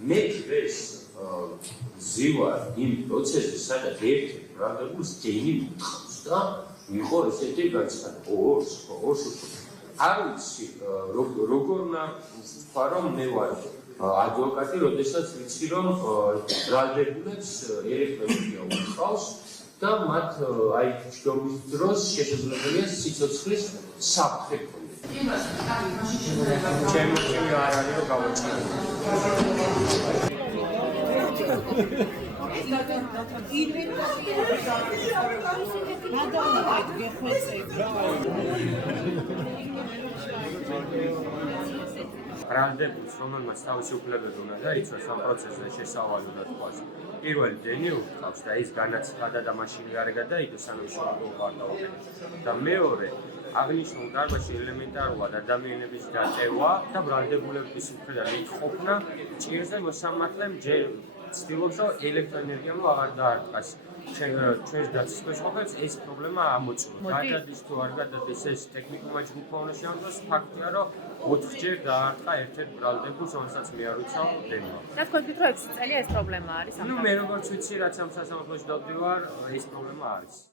მე დღეს ზივარ იმ პროცესზე, სადაც ერთ-ერთ ბრალდებულს გენი უთხრავს და იყო ესეთი განცხადება. ორს არ ვიცი როგორ უნდა ვთქვა, რომ მე ვარ ადვოკატი, როდესაც ვიცი, რომ ბრალდებულებს ელექტროენერგია უთხრავს და მათ აი ჯდომის დროს შესაძლებელია სიცოცხლის საფრთხე ქონდეს. ჩემი არ არის რომ გავაჩინო. ბრალდებულს, რომელმაც თავისი უფლებები უნდა დაიცვას ამ პროცესზე შესავალი უნდა თქვას. პირველი დენი უხავს და ის განაცხადა და მაშინვე არ გადაიდოს, ანუ შევარდობა არ დაუყენებს. და მეორე, აღნიშნულ დარბაზში ელემენტარულად ადამიანების დატევა და ბრალდებულების მხრიდან ყოფნა ჭირს და მოსამართლემ ჯერ ცდილობს, რომ ელექტროენერგიამ აღარ დაარტყას ჩვენს დაცვისმსახურებს ეს პრობლემა ამოწუროს. გადადის თუ არ გადადის ეს ტექნიკურმა ჯგუფმა უნდა შეამოწმოს. ფაქტია, რომ 4-ჯერ დაარტყა ერთ-ერთ ბრალდებულს, რომელსაც მე არ ვიცავ დენმა. და თქვენ ვფიქრობთ, რომ 6 წელია ეს პრობლემა არის? ნუ მე როგორც ვიცი, რაც ამ სასამართლოში დავდივარ, ეს პრობლემა არის.